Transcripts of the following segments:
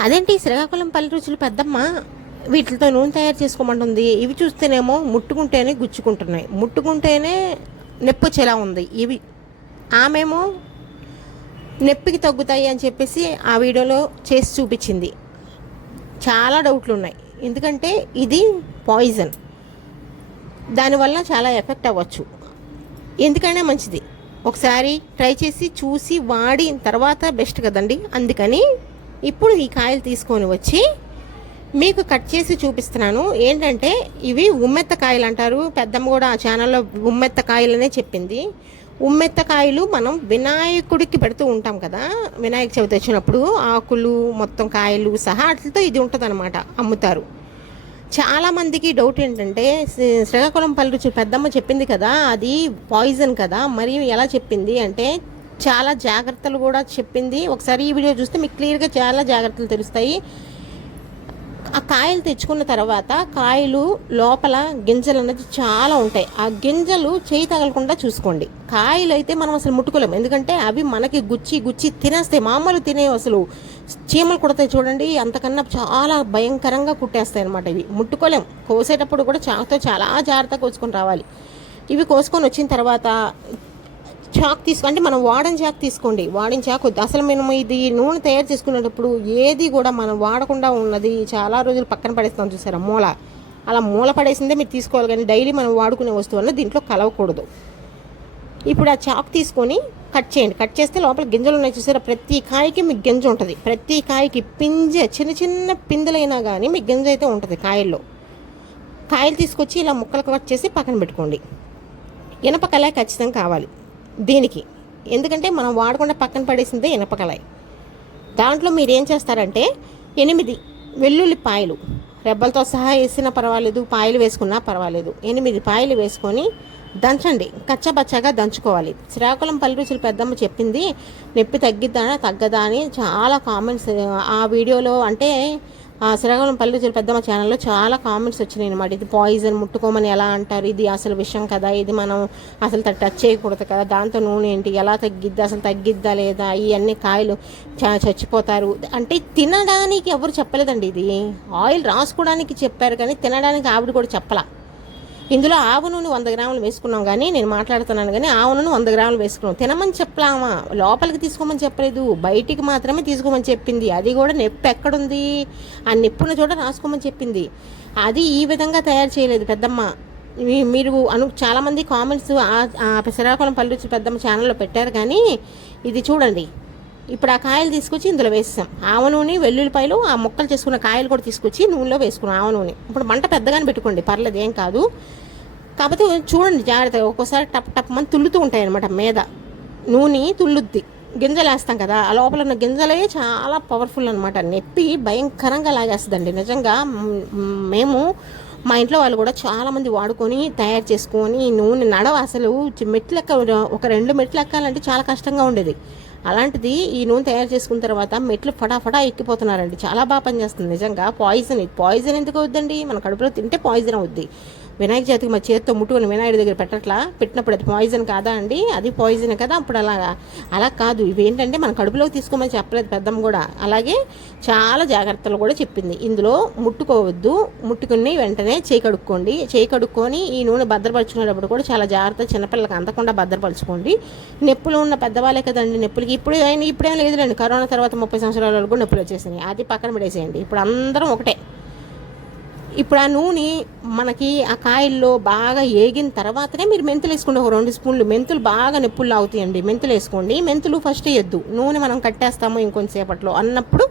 అదేంటి? శ్రీకాకుళం పల్లె రుచులు పెద్దమ్మ. వీటితో నూనె తయారు చేసుకోమంటుంది. ఇవి చూస్తేనేమో ముట్టుకుంటేనే గుచ్చుకుంటున్నాయి. ముట్టుకుంటేనే నొప్పి వచ్చేలా ఉంది. ఇవి ఆమెమో నొప్పికి తగ్గుతాయి అని చెప్పేసి ఆ వీడియోలో చేసి చూపించింది. చాలా డౌట్లు ఉన్నాయి. ఎందుకంటే ఇది పాయిజన్. దానివల్ల చాలా ఎఫెక్ట్ అవ్వచ్చు. ఎందుకైనా మంచిది. ఒకసారి ట్రై చేసి చూసి వాడిన తర్వాత బెస్ట్ కదండి. అందుకని ఇప్పుడు ఈ కాయలు తీసుకొని వచ్చి మీకు కట్ చేసి చూపిస్తున్నాను. ఏంటంటే ఇవి ఉమ్మెత్త కాయలు అంటారు. పెద్దమ్మ కూడా ఆ ఛానల్లో ఉమ్మెత్త కాయలనే చెప్పింది. ఉమ్మెత్త కాయలు మనం వినాయకుడికి పెడుతూ ఉంటాం కదా. వినాయక చవితి వచ్చినప్పుడు ఆకులు మొత్తం కాయలు సహా వాటితో ఇది ఉంటుందన్నమాట అమ్ముతారు. చాలా మందికి డౌట్ ఏంటంటే శ్రీ- శ్రీకాకుళం పల్లె పెద్దమ్మ చెప్పింది కదా అది పాయిజన్ కదా. మరి ఎలా చెప్పింది అంటే చాలా జాగ్రత్తలు కూడా చెప్పింది. ఒకసారి ఈ వీడియో చూస్తే మీకు క్లియర్గా చాలా జాగ్రత్తలు తెలుస్తాయి. ఆ కాయలు తెచ్చుకున్న తర్వాత కాయలు లోపల గింజలు అనేది చాలా ఉంటాయి. ఆ గింజలు చేయి తగలకుండా చూసుకోండి. కాయలు అయితే మనం అసలు ముట్టుకోలేము. ఎందుకంటే అవి మనకి గుచ్చి గుచ్చి తినేస్తాయి. మామూలు తినేవి అసలు చీమలు కుడతాయి చూడండి. అంతకన్నా చాలా భయంకరంగా కుట్టేస్తాయి అనమాట ఇవి. ముట్టుకోలేం కోసేటప్పుడు కూడా చాకుతో చాలా జాగ్రత్తగా కోసుకొని రావాలి. ఇవి కోసుకొని వచ్చిన తర్వాత చాక్ తీసుకో అంటే మనం వాడని చాక్ తీసుకోండి. వాడిన చాక్ వద్దు. అసలు మేము ఇది నూనె తయారు చేసుకునేటప్పుడు ఏది కూడా మనం వాడకుండా ఉన్నది చాలా రోజులు పక్కన పడేస్తాం చూసారా మూల. అలా మూల పడేసిందే మీరు తీసుకోవాలి కానీ డైలీ మనం వాడుకునే వస్తువు అన్న దీంట్లో కలవకూడదు. ఇప్పుడు ఆ చాక్ తీసుకొని కట్ చేయండి. కట్ చేస్తే లోపల గింజలు ఉన్నాయి చూసారా ప్రతి కాయకి మీకు గింజ ఉంటుంది. ప్రతి కాయకి పింజ చిన్న చిన్న పిందెలైనా కానీ మీకు గింజ అయితే ఉంటుంది కాయల్లో. కాయలు తీసుకొచ్చి ఇలా ముక్కలు కట్ చేసి పక్కన పెట్టుకోండి. ఇనప కళాయి ఖచ్చితంగా కావాలి. దీనికి. ఎందుకంటే మనం వాడకుండా పక్కన పడేసింది ఇనపకలాయి దాంట్లో మీరు ఏం చేస్తారంటే ఎనిమిది వెల్లుల్లి పాయలు రెబ్బలతో సహా వేసినా పర్వాలేదు పాయలు వేసుకున్నా పర్వాలేదు. ఎనిమిది పాయలు వేసుకొని దంచండి. కచ్చబచ్చగా దంచుకోవాలి. శ్రీకాకుళం పల్లెరుచులు పెద్దమ్మ చెప్పింది నొప్పి తగ్గిద్దా తగ్గదా అని చాలా కామెంట్స్ ఆ వీడియోలో అంటే శ్రీకాకుళం పల్లె రుచులు పెద్దమ్మ ఛానల్లో చాలా కామెంట్స్ వచ్చినాయి అనమాట ఇది పాయిజన్ ముట్టుకోమని ఎలా అంటారు? ఇది అసలు విషయం కదా? ఇది మనం అసలు టచ్ చేయకూడదు కదా? దాంతో నూనె ఏంటి? ఎలా తగ్గిద్దా? అసలు తగ్గిద్దా లేదా? ఇవన్నీ కాయలు చ- చచ్చిపోతారు. అంటే తినడానికి ఎవరు చెప్పలేదండి ఇది. ఆయిల్ రాసుకోవడానికి చెప్పారు కానీ తినడానికి ఆవిడ కూడా చెప్పలా. ఇందులో ఆవు నూనె వంద గ్రాములు వేసుకున్నాం కానీ నేను మాట్లాడుతున్నాను కానీ ఆవు నూనె వంద గ్రాములు వేసుకున్నాం. తినమని చెప్పలామా? లోపలికి తీసుకోమని చెప్పలేదు. బయటికి మాత్రమే తీసుకోమని చెప్పింది. అది కూడా నొప్పి ఎక్కడుంది? ఆ నొప్పున చోట రాసుకోమని చెప్పింది. అది ఈ విధంగా తయారు చేయలేదు పెద్దమ్మ. మీరు అను చాలామంది కామెంట్స్ ఆ శ్రీకాకుళం పల్లె పెద్దమ్మ ఛానల్లో పెట్టారు కానీ ఇది చూడండి. ఇప్పుడు ఆ కాయలు తీసుకొచ్చి ఇందులో వేసాం ఆవ నూనె వెల్లుల్లిపాయలు ఆ ముక్కలు చేసుకున్న కాయలు కూడా తీసుకొచ్చి నూనెలో వేసుకున్నాం ఆవ నూనె. ఇప్పుడు మంట పెద్దగానే పెట్టుకోండి. పర్లేదు ఏం కాదు. కాకపోతే చూడండి జాగ్రత్తగా. ఒక్కోసారి టప్ టప్ మంది తుల్లుతూ ఉంటాయి అనమాట మీద. నూనె తుల్లుద్ది గింజలు వేస్తాం కదా ఆ లోపల ఉన్న గింజలే చాలా పవర్ఫుల్ అనమాట నొప్పి భయంకరంగా లాగేస్తుందండి. నిజంగా మేము మా ఇంట్లో వాళ్ళు కూడా చాలామంది వాడుకొని తయారు చేసుకొని నూనె నడవ అసలు మెట్లెక్క మెట్లు ఎక్క ఒక రెండు మెట్లు ఎక్కాలంటే చాలా కష్టంగా ఉండేది. అలాంటిది ఈ నూనె తయారు చేసుకున్న తర్వాత మెట్లు ఫటాఫటా ఎక్కిపోతున్నారండి. చాలా బాగా పనిచేస్తుంది నిజంగా. పాయిజన్ పాయిజన్ ఎందుకు అవుద్దండి? మన కడుపులో తింటే పాయిజన్ అవుద్ది. వినాయక చవితికి మా చేతితో ముట్టుకొని వినాయకుడి దగ్గర పెట్టట్లా? పెట్టినప్పుడు అది పాయిజన్ కాదా అండి? అది పాయిజన్ కదా? అప్పుడు అలాగా అలా కాదు. ఇవి ఏంటంటే మన కడుపులోకి తీసుకోమని చెప్పలేదు పెద్దమ్మ కూడా. అలాగే చాలా జాగ్రత్తలు కూడా చెప్పింది. ఇందులో ముట్టుకోవద్దు. ముట్టుకుని వెంటనే చేయి కడుక్కోండి. చేయి కడుక్కొని ఈ నూనె భద్రపరుచుకునేటప్పుడు కూడా చాలా జాగ్రత్త చిన్నపిల్లలకి అందకుండా భద్రపరచుకోండి. నొప్పులు ఉన్న పెద్దవాళ్ళే కదండి నొప్పులకి. ఇప్పుడు అయినా ఇప్పుడేం లేదులేండి. కరోనా తర్వాత ముప్పై సంవత్సరాల వరకు నొప్పులు వచ్చేసినాయి. అది పక్కన పడేసేయండి ఇప్పుడు అందరం ఒకటే. ఇప్పుడు ఆ నూనె మనకి ఆ కాయల్లో బాగా ఏగిన తర్వాతనే మీరు మెంతులు వేసుకోండి ఒక రెండు స్పూన్లు. మెంతులు బాగా నొప్పులు అవుతాయండి. మెంతులు వేసుకోండి. మెంతులు ఫస్ట్ వేయద్దు. నూనె మనం కట్టేస్తాము ఇంకొంతసేపట్లో అన్నప్పుడు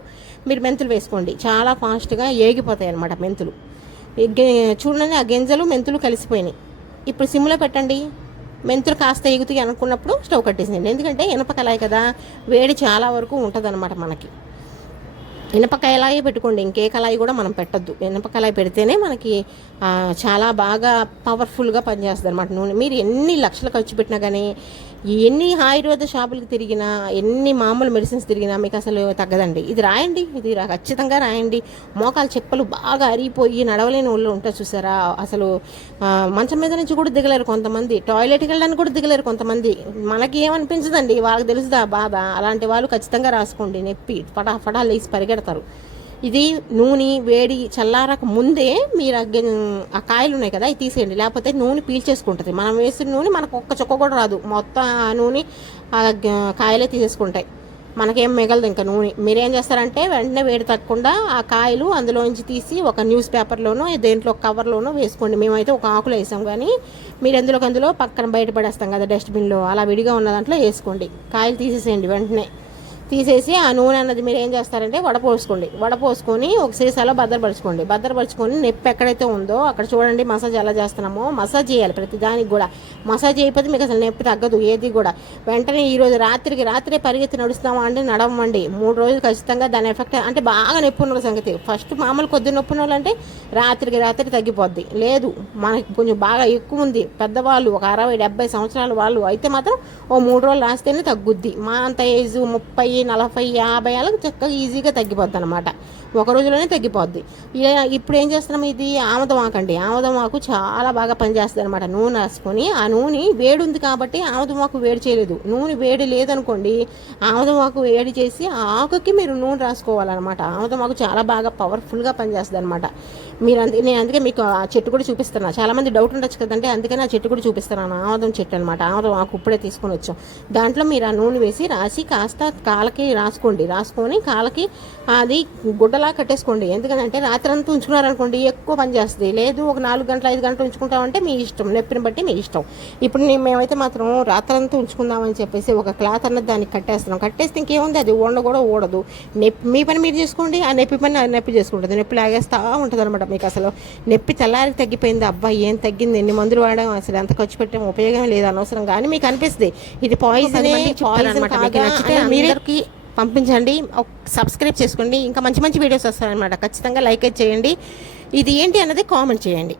మీరు మెంతులు వేసుకోండి. చాలా ఫాస్ట్గా ఏగిపోతాయి అన్నమాట మెంతులు. చూడండి ఆ గింజలు మెంతులు కలిసిపోయినాయి. ఇప్పుడు సిమ్లో పెట్టండి. మెంతులు కాస్త ఎగుతాయి అనుకున్నప్పుడు స్టవ్ కట్టేసింది ఎందుకంటే ఇనప కదా. వేడి చాలా వరకు ఉంటుంది మనకి. ఇనప కళాయి పెట్టుకోండి. ఇంకే కళాయి కూడా మనం పెట్టద్దు. ఇనప కళాయి పెడితేనే మనకి చాలా బాగా పవర్ఫుల్గా పనిచేస్తుంది అనమాట నూనె మీరు ఎన్ని లక్షలు ఖర్చు పెట్టినా కానీ ఎన్ని ఆయుర్వేద షాపులకు తిరిగినా ఎన్ని మామూలు మెడిసిన్స్ తిరిగినా మీకు అసలు తగ్గదండి. ఇది రాయండి ఇది రా- ఖచ్చితంగా రాయండి. మోకాలు చెప్పులు బాగా అరిగిపోయి నడవలేని వాళ్ళు ఉంటారు చూసారా? అసలు మంచం మీద నుంచి కూడా దిగలేరు కొంతమంది. టాయిలెట్కి వెళ్ళడానికి కూడా దిగలేరు కొంతమంది. మనకి ఏమనిపించదండి వాళ్ళకి తెలుసుదా? బాధ అలాంటి వాళ్ళు ఖచ్చితంగా రాసుకోండి. నొప్పి ఫటా ఫటా లేచి పరిగెడతారు. ఇది నూనె వేడి చల్లారక ముందే మీరు ఆ కాయలు ఉన్నాయి కదా అవి తీసేయండి. లేకపోతే నూనె పీల్చేసుకుంటుంది. మనం వేసిన నూనె మనకు ఒక్క చుక్క కూడా రాదు. మొత్తం ఆ నూనె ఆ కాయలే తీసేసుకుంటాయి. మనకేం మిగలదు ఇంకా నూనె. మీరేం చేస్తారంటే వెంటనే వేడి తగ్గకుండా ఆ కాయలు అందులోంచి తీసి ఒక న్యూస్ పేపర్లోనో దేంట్లో కవర్లోనో వేసుకోండి. మేమైతే ఒక ఆకులో వేసాం కానీ మీరు ఎందులోకి అందులో పక్కన బయట పడేస్తాం కదా డస్ట్బిన్లో. అలా విడిగా ఉన్న దాంట్లో వేసుకోండి. కాయలు తీసేసేయండి వెంటనే. తీసేసి ఆ నూనె అన్నది మీరు ఏం చేస్తారంటే వడపోసుకోండి వడపోసుకొని ఒక సీసాలో భద్రపరచుకోండి. భద్రపరచుకొని నొప్పి ఎక్కడైతే ఉందో అక్కడ చూడండి మసాజ్ ఎలా చేస్తున్నామో మసాజ్ చేయాలి ప్రతి దానికి కూడా. మసాజ్ చేయకపోతే మీకు అసలు నొప్పి తగ్గదు ఏది కూడా. వెంటనే ఈ రోజు రాత్రికి రాత్రే పరిగెత్తి నడుస్తామా అండి నడవండి. మూడు రోజులు ఖచ్చితంగా దాని ఎఫెక్ట్ అంటే బాగా నొప్పి ఉన్న సంగతి. ఫస్ట్ మామూలు కొద్ది నొప్పి అంటే రాత్రికి రాత్రి తగ్గిపోద్ది. లేదు మనకి కొంచెం బాగా ఎక్కువ ఉంది. పెద్దవాళ్ళు ఒక అరవై డెబ్బై సంవత్సరాల వాళ్ళు అయితే మాత్రం ఓ మూడు రోజులు రాస్తేనే తగ్గుద్ది. మా అంత ఏజ్ ముప్పై నలభై యాభై ఏళ్ళకి చక్కగా ఈజీగా తగ్గిపోద్ది అనమాట ఒక రోజులోనే తగ్గిపోద్ది. ఇప్పుడు ఏం చేస్తున్నాం ఇది? ఆముదం అండి. ఆముదం ఆకు చాలా బాగా పనిచేస్తుంది అనమాట నూనె రాసుకొని ఆ నూనె వేడి ఉంది కాబట్టి ఆముదం ఆకు వేడి చేయలేదు. నూనె వేడి లేదనుకోండి ఆముదం ఆకు వేడి చేసి ఆ ఆకుకి మీరు నూనె రాసుకోవాలన్నమాట. ఆమదమాకు ఆకు చాలా బాగా పవర్ఫుల్గా పనిచేస్తుంది అనమాట మీరు అందుకే నేను అందుకే మీకు ఆ చెట్టు కూడా చూపిస్తున్నాను చాలా మంది డౌట్ ఉండొచ్చు కదంటే అందుకని ఆ చెట్టు కూడా చూపిస్తున్నాను. ఆమదం చెట్టు అనమాట ఆమదం ఆకు ఇప్పుడే తీసుకొని వచ్చాం. దాంట్లో మీరు ఆ నూనె వేసి రాసి కాస్త కాలకి రాసుకోండి. రాసుకొని కాలకి అది గుడ్డలా కట్టేసుకోండి. ఎందుకంటే రాత్రి అంతా ఉంచుకున్నారనుకోండి ఎక్కువ పని చేస్తుంది. లేదు ఒక నాలుగు గంటలు ఐదు గంటలు ఉంచుకుంటామంటే మీ ఇష్టం. నొప్పిని బట్టి మీ ఇష్టం. ఇప్పుడు నేను మేమైతే మాత్రం రాత్రంతా ఉంచుకుందామని చెప్పేసి ఒక క్లాత్ అన్నది దానికి కట్టేస్తున్నాం. కట్టేస్తే ఇంకేముంది? అది ఓడ కూడా ఓడదు నొప్పి మీ పని మీరు చేసుకోండి ఆ నొప్పి పని నొప్పి చేసుకుంటుంది. నొప్పి లాగేస్తా ఉంటుంది అనమాట మీకు అసలు. నొప్పి తెల్లారికి తగ్గిపోయింది. అబ్బాయి ఏం తగ్గింది? ఎన్ని మందులు వాడాం? అసలు ఎంత ఖర్చు పెట్టాం? ఉపయోగం లేదు అనవసరం కానీ మీకు అనిపిస్తుంది. ఇది పాయిజన్ పది మందికి పంపించండి. సబ్స్క్రైబ్ చేసుకోండి. ఇంకా మంచి మంచి వీడియోస్ వస్తాయన్నమాట. ఖచ్చితంగా లైక్ చేయండి. ఇది ఏంటి అన్నది కామెంట్ చేయండి.